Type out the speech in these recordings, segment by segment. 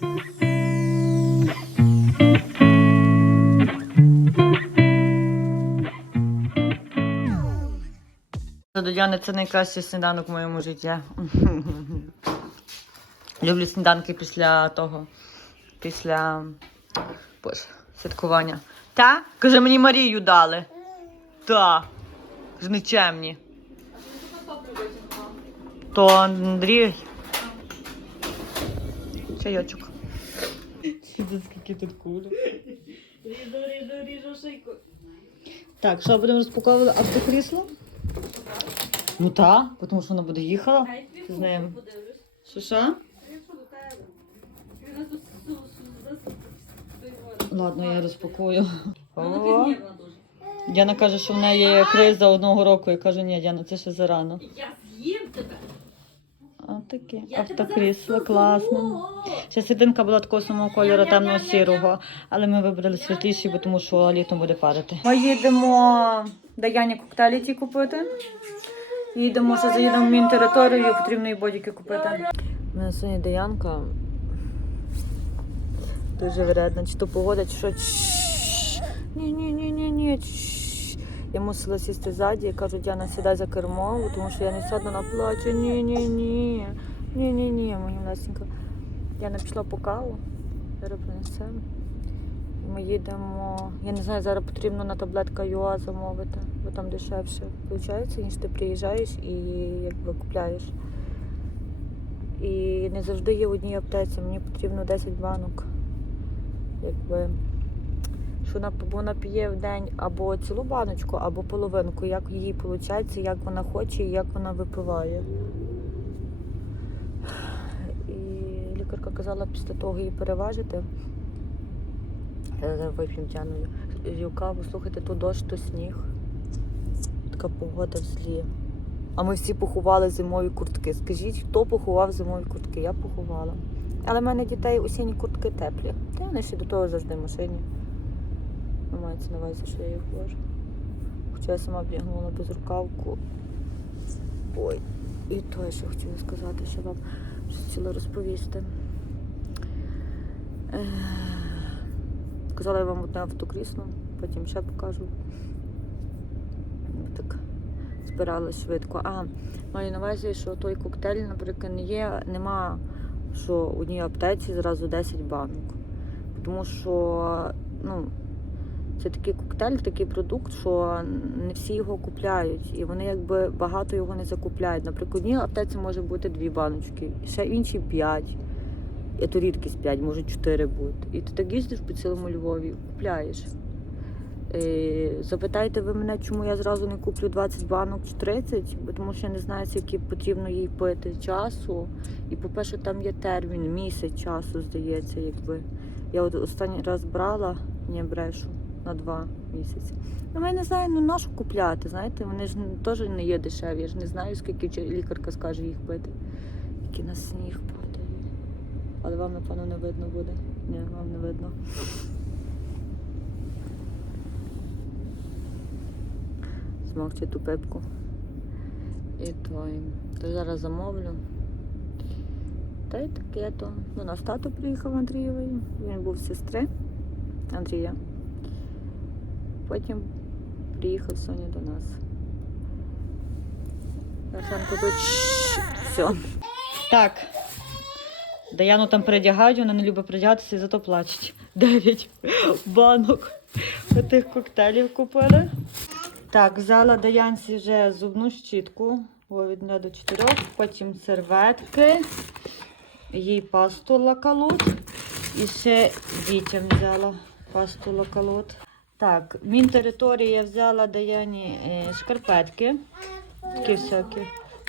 До це найкращий сніданок в моєму житті. Люблю сніданки після того, після боже, святкування. Та? Каже, мені Марію дали. Та. З нічемні. То Андрій. Чайочок. Скільки тут кулі. Ріжу, ріжу, ріжу шийку. Так, що будемо розпаковувати автокрісло? Ну так, тому що вона буде їхала. З подивлюсь. Що що? Ладно, я розпакую. Вона О. Діана каже, що в неї криза одного року. Я кажу, ні, Діана, це ще зарано. Я з'їм тебе. Таке автокрісло, класно. Ще сидинка була такого самого кольору Ням-ням-ням-ням-ням. темно-сірого, але ми вибрали світліший, бо тому що літом буде парити. Ми їдемо Даяні коктейлі ті купити. Їдемо, ще заїдемо в мін територію, потрібно і бодіки купити. У мене сьогодні Даянка дуже вредна. Чи то погода, чи що. Ні, ні, ні, ні, ні. Я мусила сісти ззаді, я кажу, Діана, сідай за кермо, тому що я не сяду на плачу. Ні, ні, ні. Ні, ні, ні, моя Лесенька. Яна пішла по каву, зараз принесемо. Ми їдемо. Я не знаю, зараз потрібно на таблетка ЮА замовити, бо там дешевше виходить, ніж ти приїжджаєш і якби купляєш. І не завжди є в одній аптеці, мені потрібно 10 банок. Якби, вона, вона п'є в день або цілу баночку, або половинку, як їй виходить, як вона хоче і як вона випиває. І лікарка казала після того її переважити. Зараз вип'ємо каву, слухайте, то дощ, то сніг. Така погода в злі. А ми всі поховали зимові куртки. Скажіть, хто поховав зимові куртки? Я поховала. Але в мене дітей осінні куртки теплі. Та вони ще до того завжди в машині. Мається на увазі, що я їх вложу. Хоча я сама вдягнула безрукавку. Ой, і то ще хотіла сказати, що вам хотіла розповісти. Казала я вам одне автокрісло, потім ще покажу. Так збирала швидко. А, маю на увазі, що той коктейль, наприклад, не є, нема, що в одній аптеці зразу 10 банок. Тому що, ну, це такий коктейль, такий продукт, що не всі його купляють. І вони якби багато його не закупляють. Наприклад, одній аптеці може бути дві баночки, ще в іншій п'ять. І то рідкість 5, може 4 бути. І ти так їздиш по цілому Львові, купляєш. Е, запитайте ви мене, чому я зразу не куплю 20 банок чи 30, бо тому що я не знаю, скільки потрібно їй пити часу. І, по-перше, там є термін, місяць часу, здається, якби. Я от останній раз брала, не брешу, на два місяці. Ну, я не знаю, ну на що купляти, знаєте, вони ж теж не є дешеві. Я ж не знаю, скільки лікарка скаже їх пити. Який на сніг падає. Але вам, напевно, не видно буде. Ні, вам не видно. Змовчи ту пепку. І то, то зараз замовлю. Та й таке то. До нас тато приїхав Андрієвий. Він був сестри Андрія. Потім приїхав Соня до нас. Все. Так. Даяну там передягають, вона не любить передягатися і зато плачуть. Дев'ять банок тих коктейлів купили. Так, взяла Даянці вже зубну щітку, о, від 0 до 4, потім серветки, їй пасту лакалут і ще дітям взяла пасту лакалут. Так, мін території я взяла Даяні е, шкарпетки. Такі всякі.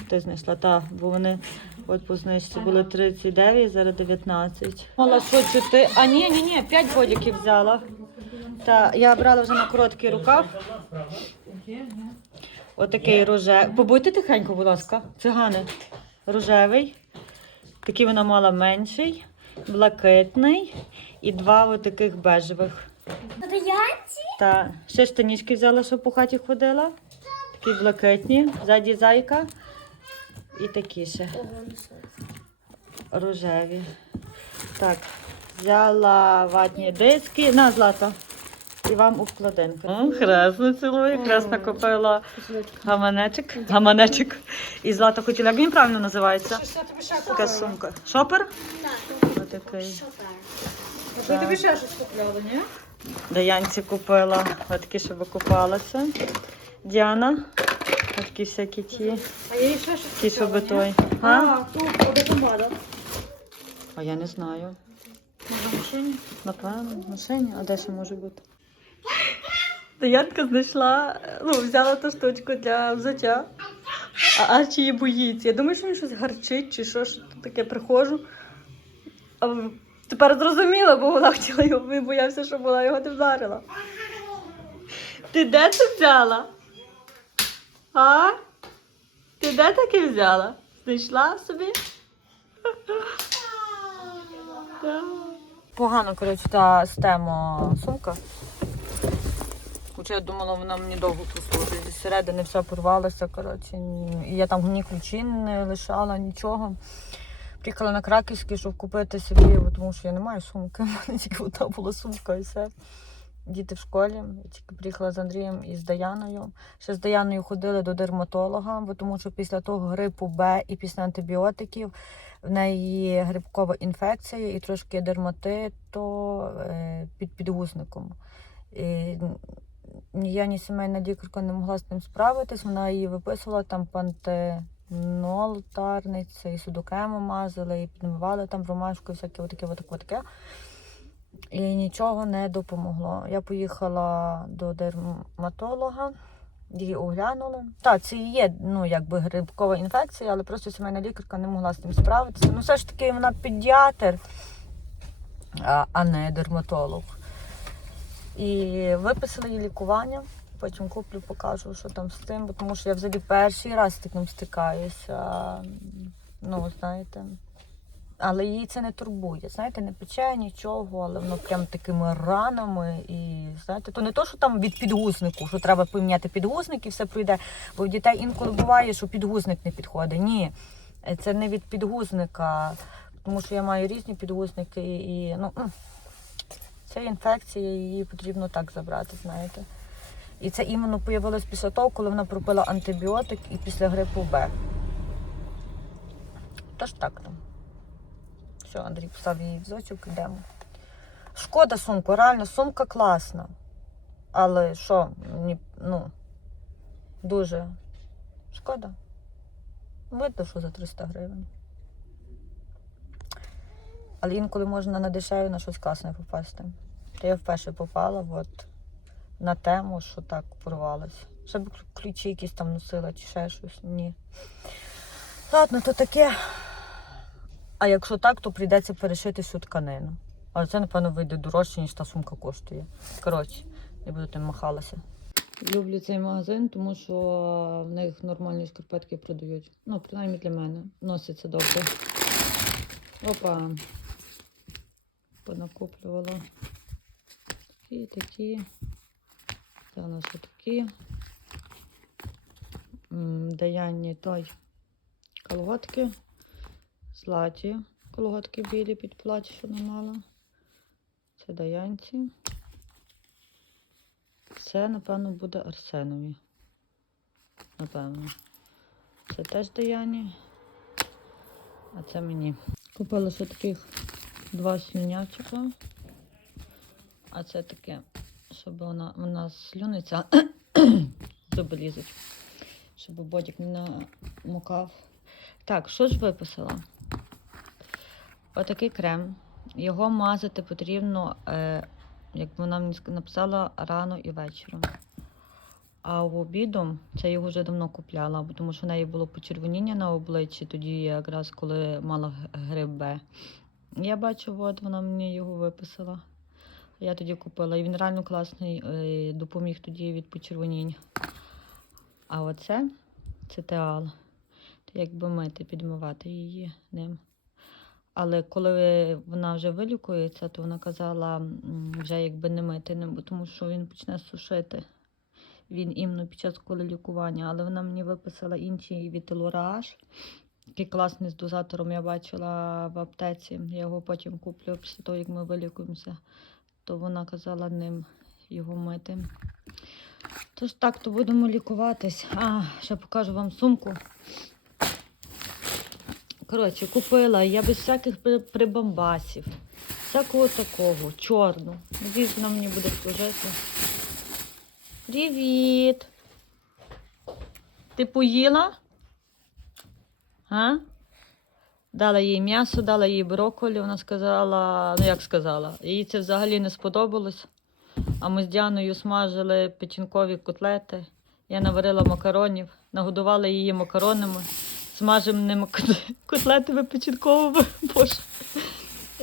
Ти знайшла, так, бо вони от по були 39, зараз 19. Мала що чути. А ні, ні, ні, 5 бодіків взяла. Та я брала вже на короткий рукав. Отакий рожевий. Побудьте тихенько, будь ласка. Цигани. Рожевий. Такий вона мала менший, блакитний і два отаких бежевих. Та ще штанішки взяла, щоб по хаті ходила. Такі блакитні, ззаді зайка. І такі ще. рожеві. Так, взяла ватні диски. На, Злата. І вам обкладинка. О, хресно цілує, хресно купила гаманечик. Гаманечик. І Злата хотіла, як він правильно називається? Така сумка. Шопер? Так, Отакий. Супер. Що тобі ще щось купляли, ні? Даянці купила, отакі, щоб купалася. Діана, отакі всякі ті. А я їй ще щось Ті, купила, щоб ні? той. А? А, тут, де помада. а я не знаю. Може, в машині? Напевно, в машині, а де ще може бути? Даянка знайшла, ну, взяла ту штучку для взуття. А Арчі її боїться. Я думаю, що він щось гарчить чи що ж таке приходжу. А тепер зрозуміла, бо вона хотіла його, він боявся, щоб вона його не вдарила. Ти де це взяла? А? Ти де таке взяла? Знайшла собі? Погано, коротше, та стемо сумка. Хоча я думала, вона мені довго послужить. Зі середини все порвалося, коротше. І я там ні ключі не лишала, нічого. Приїхала на Краківський, щоб купити собі, тому що я не маю сумки. У мене тільки одна була сумка і все. Діти в школі. Я тільки приїхала з Андрієм і з Даяною. Ще з Даяною ходили до дерматолога, бо тому що після того грипу Б і після антибіотиків в неї грибкова інфекція і трошки дерматиту е, під підгузником. І я, ні сімейна лікарка не могла з тим справитись. Вона її виписувала там пантенол тарниця, і судокрему мазали, і підмивали там ромашку, і всяке отаке, отаке, отаке. І нічого не допомогло. Я поїхала до дерматолога, її оглянули. Так, це і є ну, якби грибкова інфекція, але просто сімейна лікарка не могла з тим справитися. Ну, все ж таки, вона педіатр, а не дерматолог. І виписали їй лікування. Потім куплю, покажу, що там з тим, бо тому що я взагалі перший раз з таким стикаюся. Ну, знаєте. Але її це не турбує. Знаєте, не пече нічого, але воно прям такими ранами. І знаєте, то не то, що там від підгузнику, що треба поміняти підгузник і все пройде. Бо у дітей інколи буває, що підгузник не підходить. Ні, це не від підгузника, тому що я маю різні підгузники і ну. це інфекція, її потрібно так забрати, знаєте. І це іменно появилось після того, коли вона пропила антибіотик і після грипу Б. Тож так там. Все, Андрій поставив її взочок, йдемо. Шкода сумку, реально, сумка класна. Але що, ну, дуже шкода. Видно, що за 300 гривень. Але інколи можна на дешеві на щось класне попасти. То я вперше попала от, на тему, що так порвалося. Щоб ключі якісь там носила чи ще щось. Ні. Ладно, то таке. А якщо так, то прийдеться перешити всю тканину. Але це, напевно, вийде дорожче, ніж та сумка коштує. Коротше, я буду тим махалася. Люблю цей магазин, тому що в них нормальні шкарпетки продають. Ну, принаймні для мене. Носиться добре. Опа. Понакуплювала. Такі, такі. Це у нас такі. М, Даянні той колготки. Златі колготки білі під плач, що не мала. Це даянці. Це, напевно, буде Арсенові. Напевно. Це теж Даяні. А це мені. Купила ще таких два слюнявчика. А це таке, щоб вона, вона слюниться, зуби лізуть. Щоб бодік не намокав. Так, що ж виписала? Отакий крем. Його мазати потрібно, е, як вона мені написала, рано і вечором. А в обіду це його вже давно купляла, тому що в неї було почервоніння на обличчі, тоді якраз коли мала г- грип Б. Я бачу, от вона мені його виписала. Я тоді купила. І він реально класний, е, допоміг тоді від почервоніння. А оце це теал. Якби мити, підмивати її ним. Але коли вона вже вилікується, то вона казала вже якби не мити ним, тому що він почне сушити. Він іменно під час коли лікування. Але вона мені виписала інший від Лораж. Такий класний з дозатором я бачила в аптеці. Я його потім куплю після того, як ми вилікуємося. То вона казала ним його мити. Тож так, то будемо лікуватись. А, ще покажу вам сумку. Коротше, купила я без всяких прибамбасів, всякого такого, чорну. Надіюсь, вона мені буде служити. Привіт! Ти поїла? А? Дала їй м'ясо, дала їй брокколі. Вона сказала, ну як сказала, їй це взагалі не сподобалось. А ми з Діаною смажили печінкові котлети. Я наварила макаронів, нагодувала її макаронами, смаженими котлетами печінковими. Боже.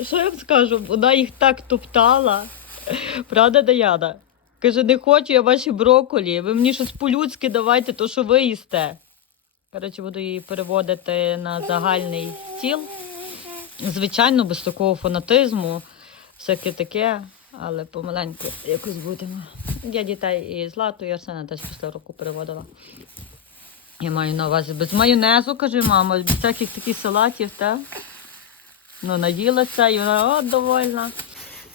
Що я вам скажу? Вона їх так топтала. Правда, Даяна? Каже, не хочу я ваші брокколі. Ви мені щось по-людськи давайте, то що ви їсте. Коротше, буду її переводити на загальний стіл. Звичайно, без такого фанатизму, всяке таке, але помаленьку якось будемо. Я дітей і Злату, і Арсена теж після року переводила. Я маю на увазі без майонезу, каже мама, без всяких таких салатів, та? Ну, наїлася, і вона о, довольна.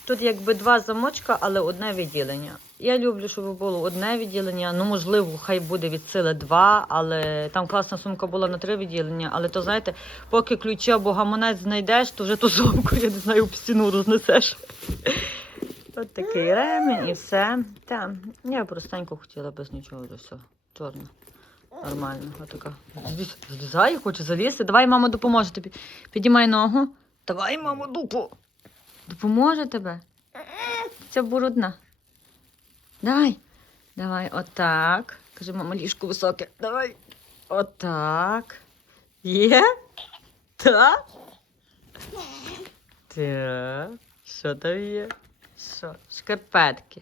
Тут якби два замочка, але одне відділення. Я люблю, щоб було одне відділення. Ну, можливо, хай буде від сили два, але там класна сумка була на три відділення. Але то знаєте, поки ключі або гаманець знайдеш, то вже ту сумку, я не знаю, об стіну рознесеш. От такий ремінь і все. Та, я простенько хотіла без нічого, вже все. Чорно. Нормально. Отака. Зліз- Злізає, хоче залізти. Давай, мама допоможе тобі. Підіймай ногу. Давай, мамо, дупу. Допоможе тебе? Ця брудна. Давай. Давай, отак. Каже, мама, ліжко високе. Давай. Отак. Є? Так? Так. Що там є? Що? Шкарпетки.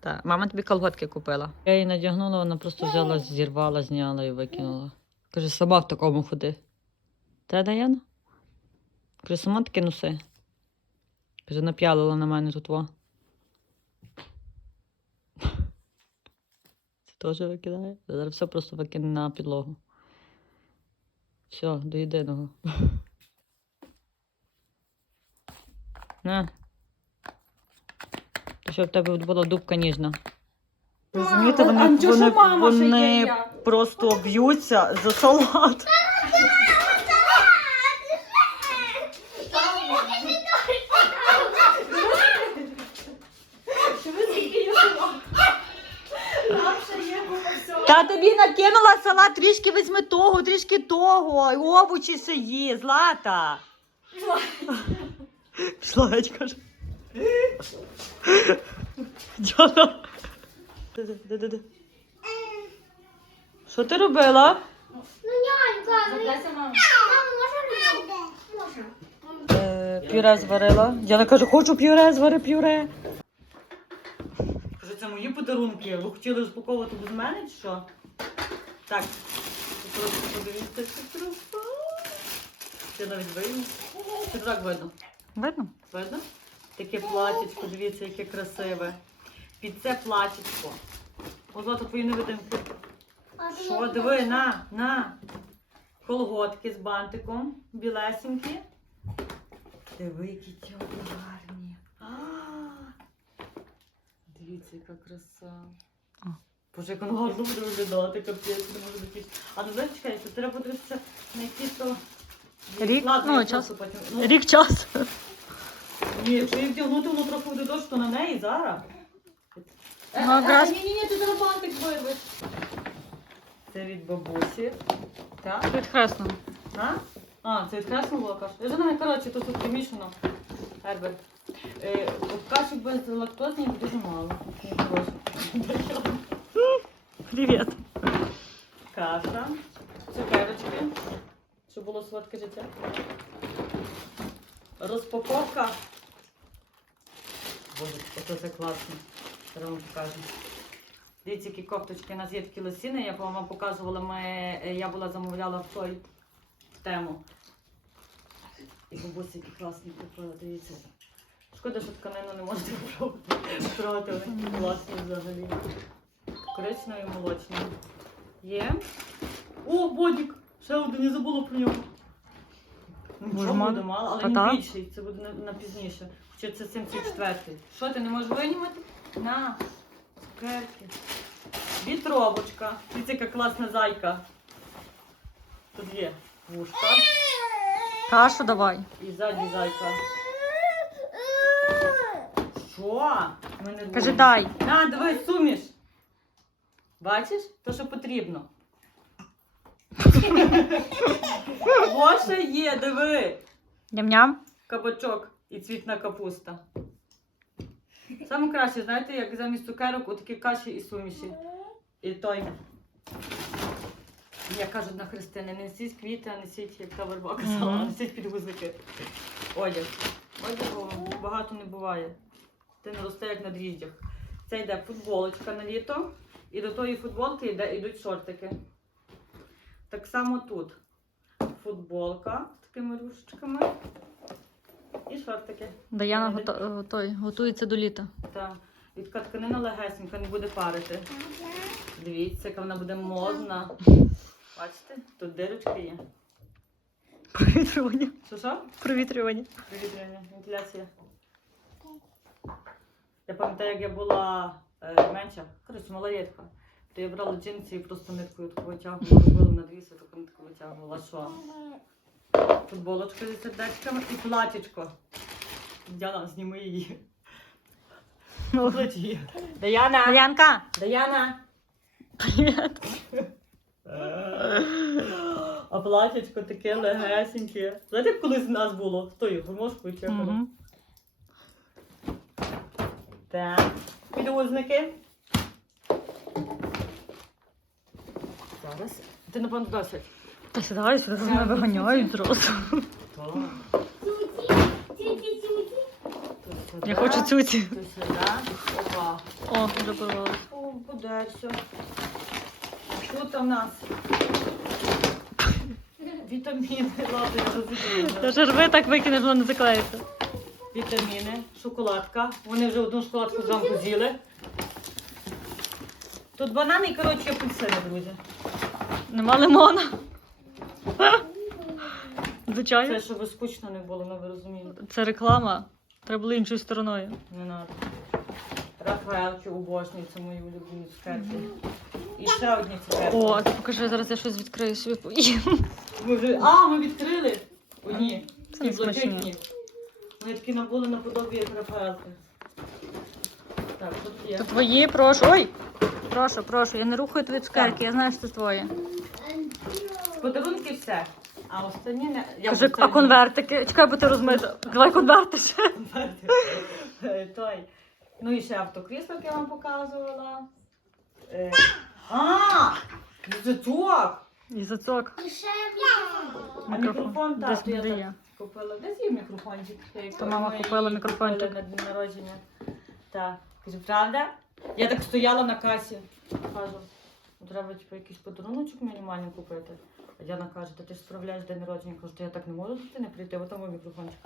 Так, мама тобі колготки купила. Я її надягнула, вона просто взяла, зірвала, зняла і викинула. Каже, сама в такому ходи. Та, Даяна? Каже, сама таки носи. Каже, нап'ялила на мене тут во. Теж викидає. Зараз все просто викине на підлогу. Все, до єдиного. На. То щоб в тебе була дубка ніжна. Розумієте, вони, вони, вони просто б'ються за салат. Чи ви скільки є сама? Нам ще є, бо все. Та тобі накинула салат, трішки візьми того, трішки того, і овочі сиї, злата. Пішла геть, каже. Діана. Де-де-де. Що ти робила? Ну, нянька, ну, Задайся, мама. мама, можна? Можна. Е, пюре зварила. Діана каже, хочу пюре, звари пюре. Це мої подарунки. Ви хотіли розпаковувати без мене чи що? Так. Просто подивіться, це краса. Це навіть видно. Чи так видно? Видно? Видно? Таке платічко, дивіться, яке красиве. Під це платічко. Озото твої невидимки. Що, диви, на, на. Колготки з бантиком, білесенькі. Диви, які теплі гарні. А! Дивіться, яка краса. Боже, як воно гарно буде виглядати, капець, не може бути. А ну дай чекай, що треба подивитися на які то... Рік? Ладно, Ну, я час. просто потім- ну, Рік час. Ні, якщо їх вдягнути, воно трохи буде дощ, то на неї зараз. Ну, якраз- Ні, ні, ні, ти зараз бантик вирвеш. Це від бабусі. Так? Відхресно. А? А, це від красного була каша. Я ж знаю, коротше, тут тут примішано. Герберт. Е, от каші без лактозні дуже мало. Не прошу. Привіт. Каша. Цукерочки. Щоб було солодке життя. Розпаковка. Боже, оце це класно. Зараз вам покажу. Дивіться, які кофточки. У нас є такі лосіни. Я вам показувала, ми, я була замовляла в той в тему. І бабуся які класні купила, дивіться. Шкода, що тканину не можете попробувати. Проти вони класні взагалі. Коричневі молочні. Є. О, бодік! Ще один, не забула про нього. Нічого буде мало, але він більший, це буде на, на пізніше. Хоча це 74. Що ти не можеш винімати? На, цукерки. Вітровочка. Дивіться, яка класна зайка. Тут є вушка Кашу давай. і ззаді зайка. Що? Ми не Кажи дай. На, давай суміш. Бачиш? То, що потрібно. Воше є, диви. Ням-ням. Кабачок і цвітна капуста. Саме краще, знаєте, як замість цукерок у такі каші і суміші. І той. Я кажу на Христини, не несіть квіти, а несіть, як та верба казала, Мгм. несіть підгузники. Одяг. Одягу багато не буває. Ти не росте, як на дріжджах. Це йде футболочка на літо, і до тої футболки йде, йдуть шортики. Так само тут. Футболка з такими рушечками. І шортики. Даяна гото- е, той, готується до літа. Та. І така тканина легесенька, не буде парити. Дивіться, яка вона буде модна. Бачите, тут дирочки є. Провітрювання. Що що? Провітрювання. Повітряна вентиляція. Я пам'ятаю, як я була е, менша, коротше, малолетка, то я брала джинси і просто ниткою таку витягувала, робила на дві таку нитку витягувала. Що? Футболочка зі сердечками і платічко. Діана, зніми її. Плечі. Даяна! Даянка! Даяна! Привіт. А платячко таке легесеньке. Знаєте, як колись в нас було? Гармошкою чи як воно? Мгм. Так. Підузники. Зараз. Ти напевно досить. Та сідай, сюди з мене виганяють зразу. Я хочу цюці. Ти сюди. Опа. О, вже. О, подальше. Що там у нас? Вітаміни, ладно, я розумію. Та ж рви так викинеш, воно не заклеїться. Вітаміни, шоколадка. Вони вже одну шоколадку зранку з'їли. Тут банани і, коротше, апельсини, друзі. Нема лимона. Звичайно. Це щоб скучно не було, ну ви розумієте. Це реклама. Треба було іншою стороною. Не надо. Рафаелки обожнюються мої улюблені цукерки. І ще одні цукерки. О, а ти покажи, зараз я щось відкрию собі поїм. Ми вже... А, ми відкрили! Одні. Це І не смачні. блакитні. Вони такі набули наподобі як Рафаелки. Так, тут є. То твої, прошу. Ой! Прошу, прошу, я не рухаю твої цукерки, я знаю, що це твоє. Подарунки все. А останні не. Я Кажи, а останні- конвертики? Чекай, бо ти розмита. Давай конверти ще. Е, Той. Ну і ще автокрісло, як я вам показувала. Е, А! Язичок! І зацок. А мікрофон, так, Десь то я дає. так купила. Десь є мікрофончик. Я То мама ми купила їй мікрофончик. купили на день народження. Так. Кажу, правда? Я так стояла на касі. Кажу, «Ну, треба типу, якийсь подаруночок мінімальний купити. А Діана каже, ти ж справляєш день народження. Кажу, то я так не можу до не прийти, от там мікрофончик.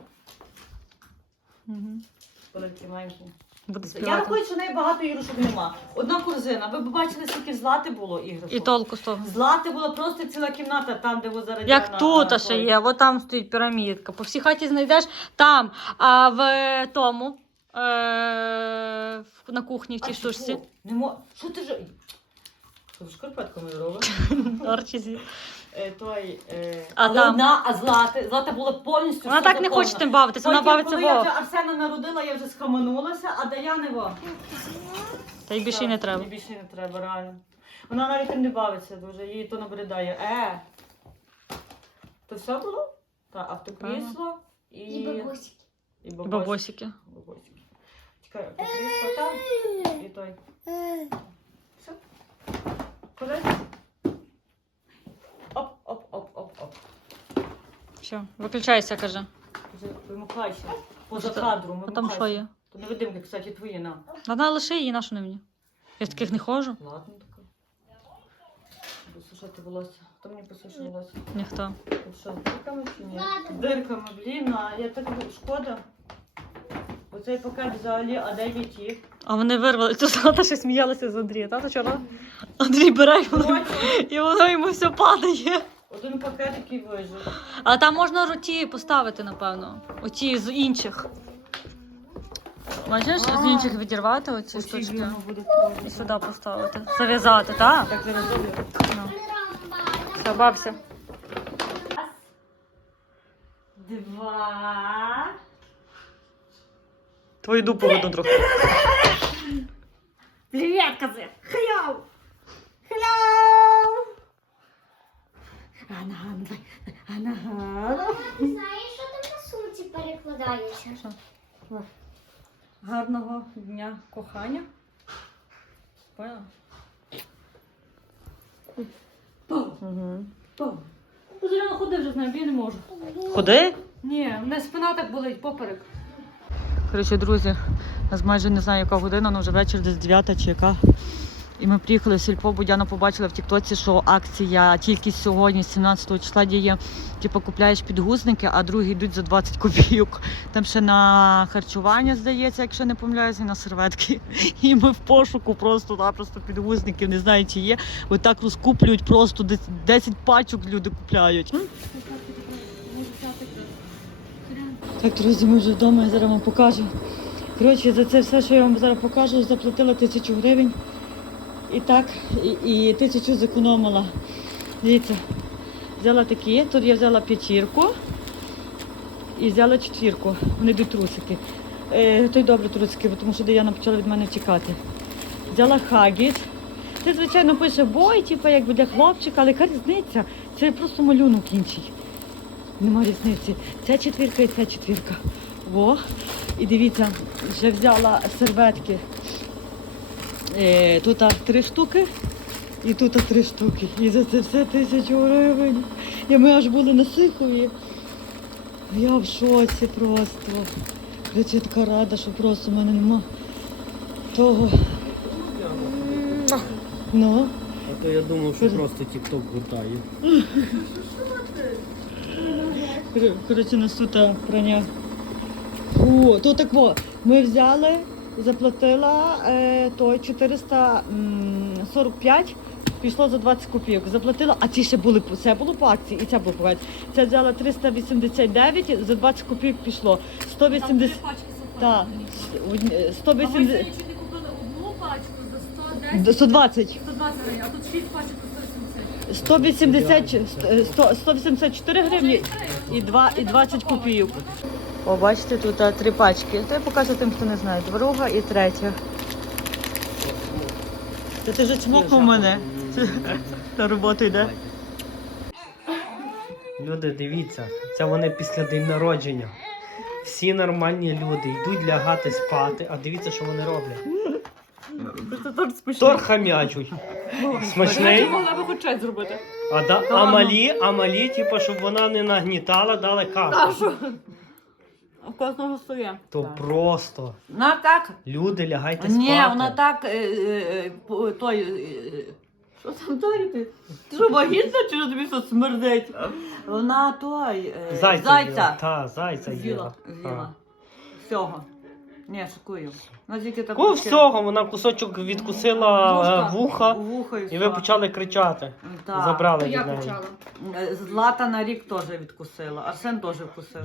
Маленький. Буде Я співати. рахую, що в неї багато іграшок нема. Одна корзина. Ви б бачили, скільки злати було іграшок. І толку з того. Злати була просто ціла кімната там, де ви зараз. Як тут а, ще є, от там стоїть пірамідка. По всій хаті знайдеш там, а в тому, е, в- на кухні в тій штучці. Не мо... Що ти ж... Робиш? Арчі Е, той, е... А там? одна, а злати, злата була повністю Вона все так не хоче заповнена. тим бавитися, вона Потім, бавиться коли я вже Арсена народила, я вже схаменулася, а Даяни во. Та й більше й не треба. І більше не треба, реально. Вона навіть тим не бавиться дуже, їй то набридає. Е! То все було? Так, автокрісло і... І бабусики. І Бабосики. Бабосики. Чекай, автокрісло там і той. Все. Куди? Все, виключайся, каже. Вже Вимикайся. Поза кадром, А там що є? То невидимки, кстати, твої, на. Вона лише її, на що не мені? Я з таких не ходжу. Ладно така. Посушати волосся. Хто мені посушив волосся? Ніхто. Тут що, з дирками чи ні? Дирками, блін, а я так шкода. Оцей пакет взагалі, а де ті? А вони вирвали. Тут Злата ще сміялася з Андрія. Тато вчора Андрій бере і воно, і воно йому все падає. Один пакетик і вижив. А там можна роті поставити, напевно. Оці з інших. Бачиш, з інших відірвати оці штучки. І сюди поставити. Зав'язати, так? Так зараз зроблю. Ну. Все, бався. Два. Твою дупу видно трохи. Привіт, кози! Хеллоу! Хеллоу! Ана, давай. Ана, Мама, ти знаєш, що ти на сумці перекладаєшся? Гарного дня кохання. Поняла? Угу. Зоряно ходи вже з нами, я не можу. Ходи? Ні, в мене спина так болить поперек. Коротше, друзі, у нас майже не знаю, яка година, але вже вечір десь 9 чи яка. І ми приїхали в сільпо, бо Діана побачила в Тіктоці, що акція тільки сьогодні, 17 числа діє. Типу купляєш підгузники, а другі йдуть за 20 копійок. Там ще на харчування, здається, якщо не помиляюся, і на серветки. І ми в пошуку просто-напросто підгузників, не знаю, чи є. Отак розкуплюють просто десь 10 пачок люди купляють. Так, друзі, ми вже вдома, я зараз вам покажу. Коротше, за це все, що я вам зараз покажу, заплатила тисячу гривень. І так, і, і тисячу зекономила. Дивіться, взяла такі, тут я взяла п'ятірку і взяла четвірку. Вони йдуть трусики. Е, то й добре трусики, тому що Діана почала від мене тікати. Взяла хагіс. Це, звичайно, пише бой, типу, як буде хлопчик, але яка різниця? Це просто малюнок інший. Нема різниці. Ця четвірка і ця четвірка. Во. І дивіться, вже взяла серветки. Е, тут три штуки і тут три штуки. І за це все тисячу гривень. І ми аж були на Сихові. Я в шоці просто. Я така рада, що просто в мене нема того. Ну. А то я думав, що просто тік-ток гуртає. Коротше, нас тут а, прання. О, то так во. Ми взяли, заплатила е, то 445, пішло за 20 копійок. Заплатила, а ці ще були це було по акції, і це було по акції. Це взяла 389, за 20 копійок пішло. 180. Так, 180. не купили одну пачку за 110, 120. 120 гривень, а тут 6 пачок по 180. 180, 100, 184 гривні і, 2, і 20 копійок. О, бачите, тут а, три пачки. То я покажу тим, хто не знає. Друга і третя. Та ти вже чмокнув мене. На роботу йде. Люди, дивіться, це вони після день народження. Всі нормальні люди йдуть лягати спати, а дивіться, що вони роблять. Це торт смачний. Торт хам'ячий. Смачний. могла би хоч щось зробити. А, да, а малі, а малі, типу, щоб вона не нагнітала, дали кашу. У кожного своє. То просто. Вона так. Люди, лягайте Ні, спати. вона так. Е, е, по- той. е, Що там той? Ти що вагітна чи що тобі все смердить? Вона той. е, Зайця. зайця. їла. Та, зайця З'їла. їла. З'їла. Всього. Ні, шокую. Вона тільки так. Ну, всього, вона кусочок відкусила е, вуха, Вуха і, і ви все. почали кричати. Так. Забрали То від я неї. почала. Е, Злата на рік теж відкусила. Арсен теж вкусив.